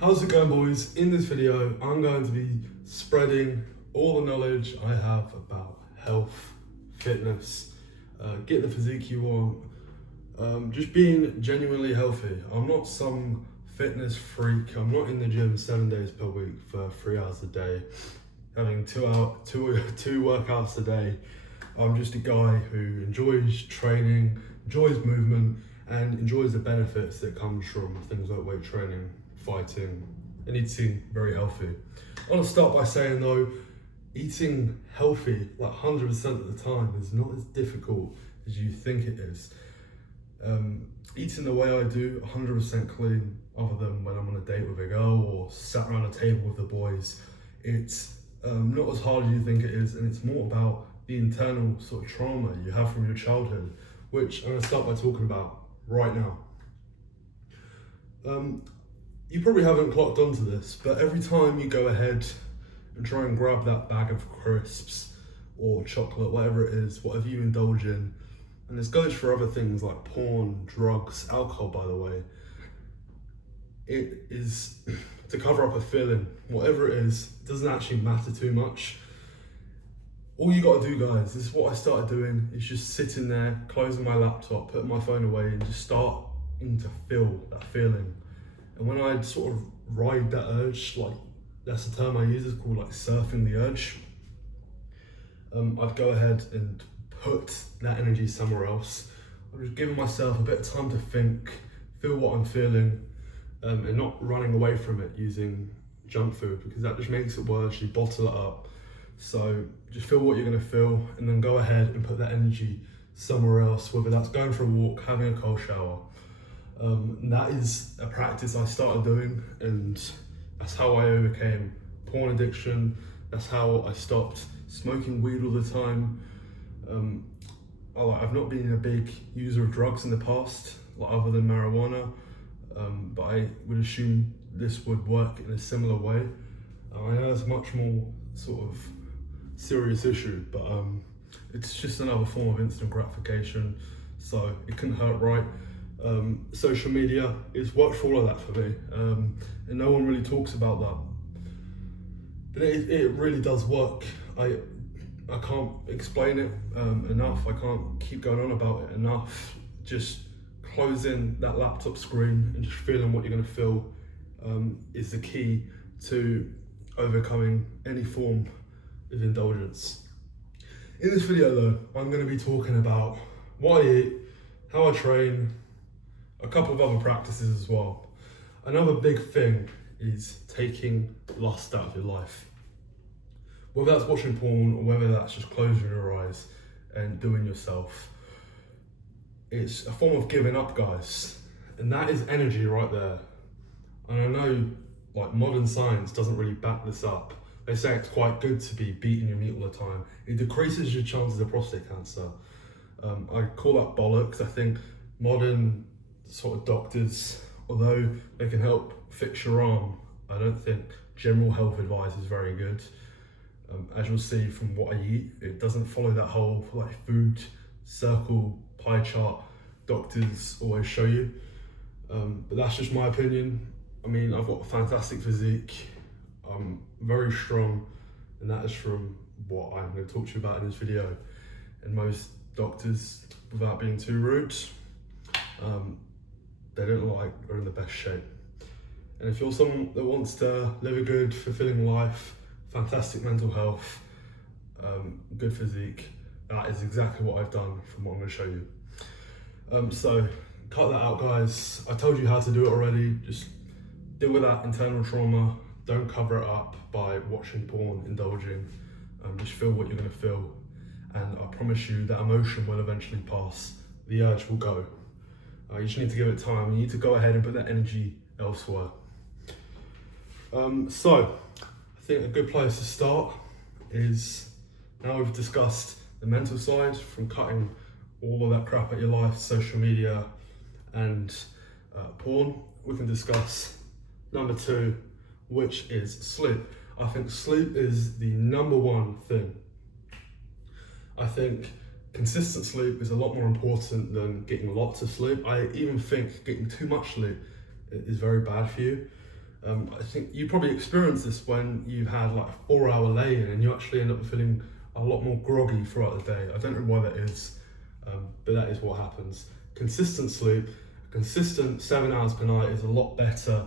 How's it going, boys? In this video, I'm going to be spreading all the knowledge I have about health, fitness, get the physique you want, just being genuinely healthy. I'm not some fitness freak. I'm not in the gym 7 days per week for 3 hours a day, having two workouts a day. I'm just a guy who enjoys training, enjoys movement, and enjoys the benefits that comes from things like weight training, fighting, and eating very healthy. I want to start by saying though, eating healthy like 100% of the time is not as difficult as you think it is. Eating the way I do, 100% clean, other than when I'm on a date with a girl or sat around a table with the boys, it's not as hard as you think it is, and it's more about the internal sort of trauma you have from your childhood, which I'm going to start by talking about right now. You probably haven't clocked onto this, but every time you go ahead and try and grab that bag of crisps or chocolate, whatever it is, whatever you indulge in, and this goes for other things like porn, drugs, alcohol, by the way, it is to cover up a feeling. Whatever it is, it doesn't actually matter too much. All you gotta do, guys, this is what I started doing, is just sitting there, closing my laptop, putting my phone away, and just starting to feel that feeling. And when I sort of ride that urge, like that's the term I use, it's called like surfing the urge. I'd go ahead and put that energy somewhere else. I'm just giving myself a bit of time to think, feel what I'm feeling, and not running away from it using junk food, because that just makes it worse. You bottle it up. So just feel what you're gonna feel, and then go ahead and put that energy somewhere else, whether that's going for a walk, having a cold shower. And that is a practice I started doing, and that's how I overcame porn addiction. That's how I stopped smoking weed all the time. I've not been a big user of drugs in the past, like other than marijuana, but I would assume this would work in a similar way. I know it's much more sort of serious issue, but it's just another form of instant gratification, so it couldn't hurt, right? Social media is worked for all of that for me, and no one really talks about that, but it really does work. I can't explain it enough. I can't keep going on about it enough. Just closing that laptop screen and just feeling what you're going to feel is the key to overcoming any form of indulgence. In this video though, I'm going to be talking about what I eat, how I train, a couple of other practices as well. Another big thing is taking lust out of your life. Whether that's watching porn or whether that's just closing your eyes and doing yourself, it's a form of giving up, guys. And that is energy right there. And I know like modern science doesn't really back this up. They say it's quite good to be beating your meat all the time. It decreases your chances of prostate cancer. I call that bollocks. I think modern sort of doctors, although they can help fix your arm, I don't think general health advice is very good. As you'll see from what I eat, it doesn't follow that whole like food circle pie chart doctors always show you. But that's just my opinion. I mean, I've got a fantastic physique. I'm very strong, and that is from what I'm going to talk to you about in this video. And most doctors, without being too rude, they don't look like they're in the best shape. And if you're someone that wants to live a good, fulfilling life, fantastic mental health, good physique, that is exactly what I've done from what I'm going to show you. So cut that out, guys. I told you how to do it already. Just deal with that internal trauma. Don't cover it up by watching porn, indulging. Just feel what you're going to feel, and I promise you that emotion will eventually pass. The urge will go. You just need to give it time. You need to go ahead and put that energy elsewhere. So I think a good place to start is, now we've discussed the mental side, from cutting all of that crap at your life, social media and porn, we can discuss number 2, which is sleep. I think sleep is the number one thing. I think consistent sleep is a lot more important than getting lots of sleep. I even think getting too much sleep is very bad for you. I think you probably experienced this when you had like a 4-hour lay-in and you actually end up feeling a lot more groggy throughout the day. I don't know why that is, but that is what happens. Consistent sleep, consistent 7 hours per night is a lot better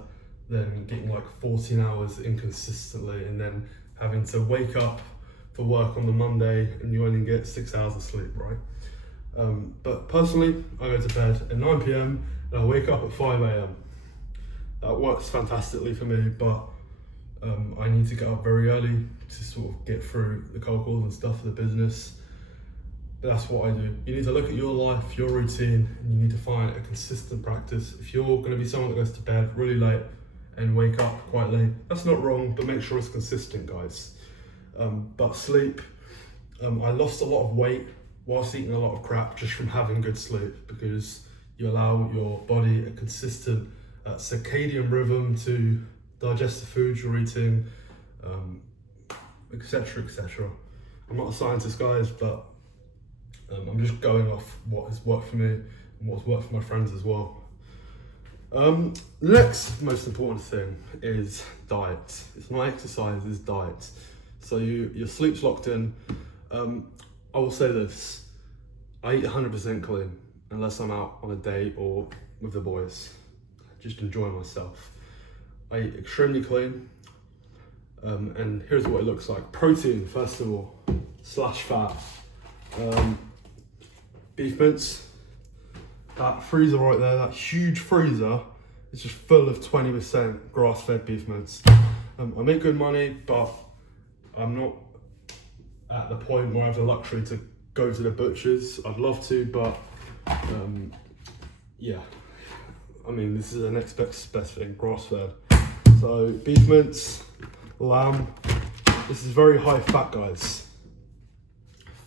than getting like 14 hours inconsistently and then having to wake up for work on the Monday and you only get 6 hours of sleep, right? But personally, I go to bed at 9 p.m. and I wake up at 5 a.m. That works fantastically for me, but I need to get up very early to sort of get through the cold calls and stuff for the business. But that's what I do. You need to look at your life, your routine, and you need to find a consistent practice. If you're going to be someone that goes to bed really late and wake up quite late, that's not wrong, but make sure it's consistent, guys. But sleep, I lost a lot of weight whilst eating a lot of crap just from having good sleep, because you allow your body a consistent circadian rhythm to digest the foods you're eating, etc, etc. I'm not a scientist, guys, but I'm just going off what has worked for me and what's worked for my friends as well. The next most important thing is diet. It's not exercise, it's diet. So your sleep's locked in. I will say this, I eat 100% clean unless I'm out on a date or with the boys. Just enjoying myself. I eat extremely clean, and here's what it looks like. Protein, first of all, / fat. Beef mince, that freezer right there, that huge freezer is just full of 20% grass-fed beef mince. I make good money, but I'm not at the point where I have the luxury to go to the butchers. I'd love to, but yeah. I mean, this is the next best thing, grass-fed. So beef mince, lamb. This is very high fat, guys.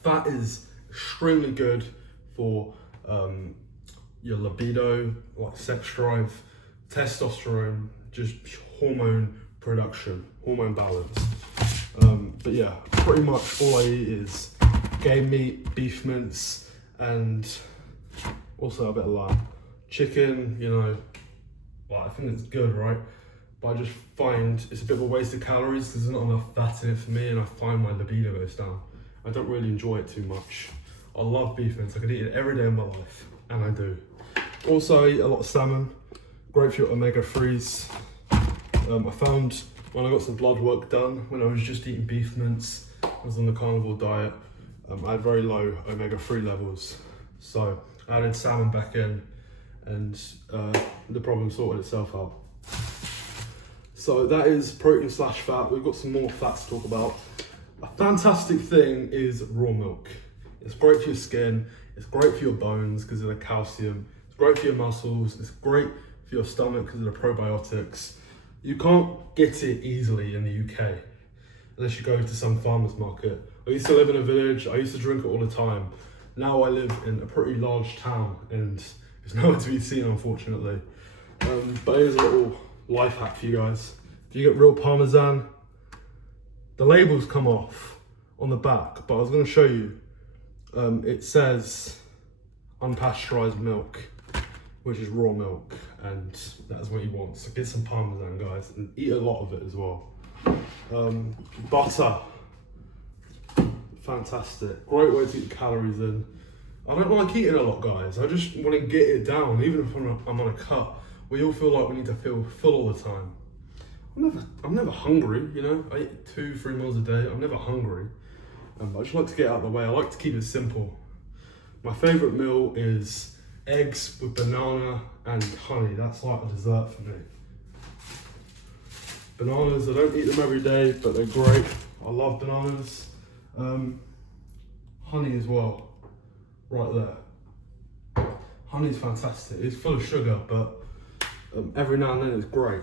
Fat is extremely good for your libido, like sex drive, testosterone, just hormone production, hormone balance. But yeah, pretty much all I eat is game meat, beef mince, and also a bit of lamb. Chicken, you know, well, I think it's good, right? But I just find it's a bit of a waste of calories because there's not enough fat in it for me, and I find my libido goes down. I don't really enjoy it too much. I love beef mince. I could eat it every day of my life, and I do. Also, I eat a lot of salmon, great for your omega-3s. I found when I got some blood work done, when I was just eating beef mince, I was on the carnivore diet, I had very low omega-3 levels. So I added salmon back in, and the problem sorted itself out. So that is protein / fat. We've got some more fat to talk about. A fantastic thing is raw milk. It's great for your skin, it's great for your bones because of the calcium, it's great for your muscles, it's great for your stomach because of the probiotics. You can't get it easily in the UK unless you go to some farmer's market. I used to live in a village, I used to drink it all the time. Now I live in a pretty large town and it's nowhere to be seen, unfortunately. But here's a little life hack for you guys. If you get real Parmesan, the labels come off on the back, but I was going to show you. It says unpasteurized milk, which is raw milk, and that's what you want. So get some Parmesan, guys, and eat a lot of it as well. Butter, fantastic. Great way to get your calories in. I don't like eating a lot, guys. I just want to get it down, even if I'm on a cut. We all feel like we need to feel full all the time. I'm never hungry, you know. I eat 2-3 meals a day. I'm never hungry. I just like to get out of the way. I like to keep it simple. My favourite meal is eggs with banana and honey. That's like a dessert for me. Bananas, I don't eat them every day, but they're great. I love bananas. Honey as well, right there. Honey's fantastic. It's full of sugar, but every now and then it's great.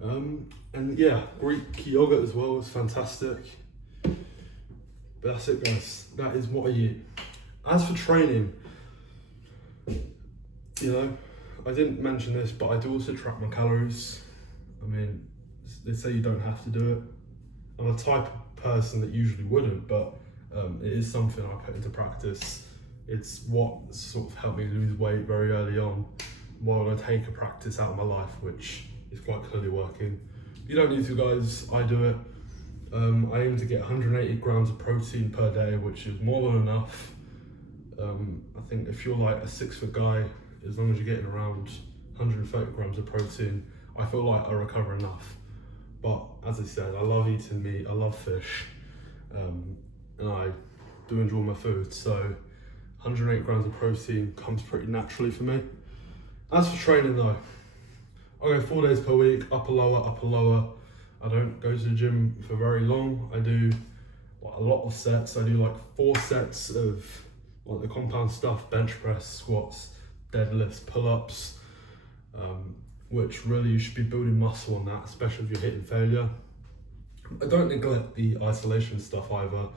And yeah, Greek yogurt as well is fantastic. But that's it, guys. That is what I eat. As for training, you know, I didn't mention this, but I do also track my calories. I mean, they say you don't have to do it. I'm a type of person that usually wouldn't, but it is something I put into practice. It's what sort of helped me lose weight very early on, while I take a practice out of my life, which is quite clearly working. You don't need to, guys, I do it. I aim to get 180 grams of protein per day, which is more than enough. I think if you're like a 6-foot guy, as long as you're getting around 130 grams of protein, I feel like I recover enough. But as I said, I love eating meat, I love fish, and I do enjoy my food, so 108 grams of protein comes pretty naturally for me. As for training though, I go 4 days per week, upper lower. I don't go to the gym for very long. I do a lot of sets. I do like 4 sets of like the compound stuff, bench press, squats, deadlifts, pull-ups, which really you should be building muscle on that, especially if you're hitting failure. I don't neglect the isolation stuff either.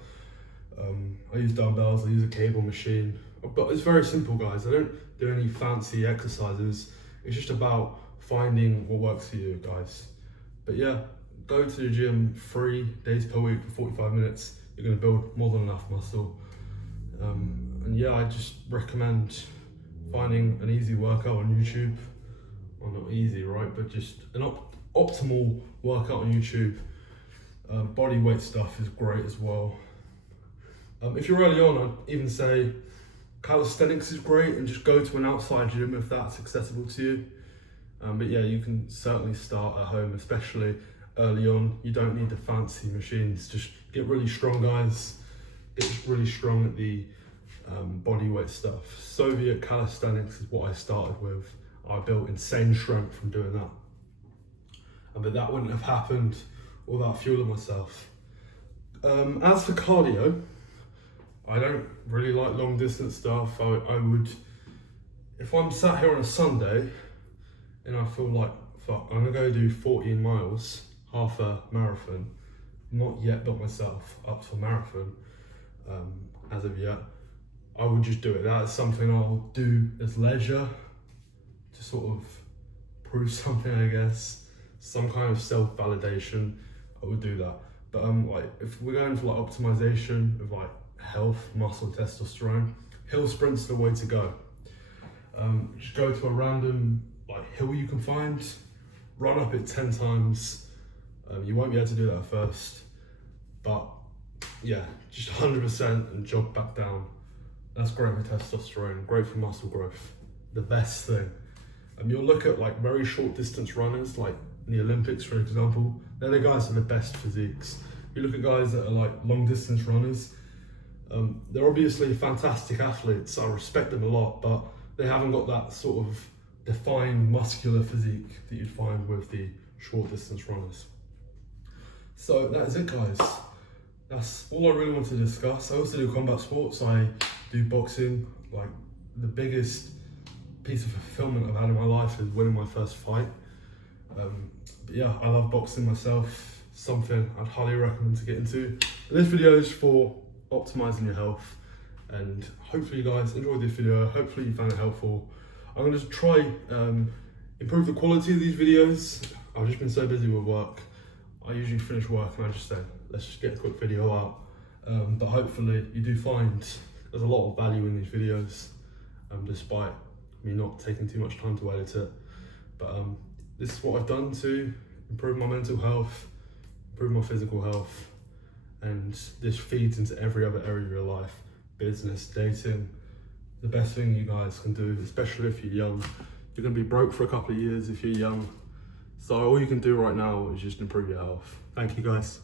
I use dumbbells, I use a cable machine, but it's very simple, guys. I don't do any fancy exercises. It's just about finding what works for you, guys. But yeah, go to the gym 3 days per week for 45 minutes. You're gonna build more than enough muscle. And yeah, I just recommend finding an easy workout on YouTube. Well, not easy, right? But just an optimal workout on YouTube. Body weight stuff is great as well. If you're early on, I'd even say calisthenics is great, and just go to an outside gym if that's accessible to you. But yeah, you can certainly start at home, especially early on. You don't need the fancy machines. Just get really strong, guys. Get really strong at the body weight stuff. Soviet calisthenics is what I started with. I built insane strength from doing that. But that wouldn't have happened without fueling myself. As for cardio, I don't really like long distance stuff. I would, if I'm sat here on a Sunday and I feel like, fuck, I'm gonna go do 14 miles, half a marathon, not yet built myself up to a marathon as of yet, I would just do it. That's something I'll do as leisure to sort of prove something, I guess, some kind of self-validation. I would do that. But like if we're going for like optimization of like health, muscle, testosterone, hill sprints are the way to go. Just go to a random like hill you can find, run up it 10 times. You won't be able to do that at first, but yeah, just 100% and jog back down. That's great for testosterone, great for muscle growth, the best thing. You'll look at like very short distance runners, like in the Olympics, for example, they're the guys with the best physiques. You look at guys that are like long distance runners, they're obviously fantastic athletes, I respect them a lot, but they haven't got that sort of defined muscular physique that you'd find with the short distance runners. So that is it, guys. That's all I really want to discuss. I also do combat sports. I do boxing. Like the biggest piece of fulfillment I've had in my life is winning my first fight. But yeah, I love boxing myself, something I'd highly recommend to get into. But this video is for optimizing your health, and hopefully you guys enjoyed this video. Hopefully you found it helpful. I'm going to try improve the quality of these videos. I've just been so busy with work. I usually finish work and I just say, let's just get a quick video out. But hopefully you do find there's a lot of value in these videos, despite me not taking too much time to edit it. But this is what I've done to improve my mental health, improve my physical health, and this feeds into every other area of your life. Business, dating, the best thing you guys can do, especially if you're young. You're gonna be broke for a couple of years if you're young. So all you can do right now is just improve your health. Thank you, guys.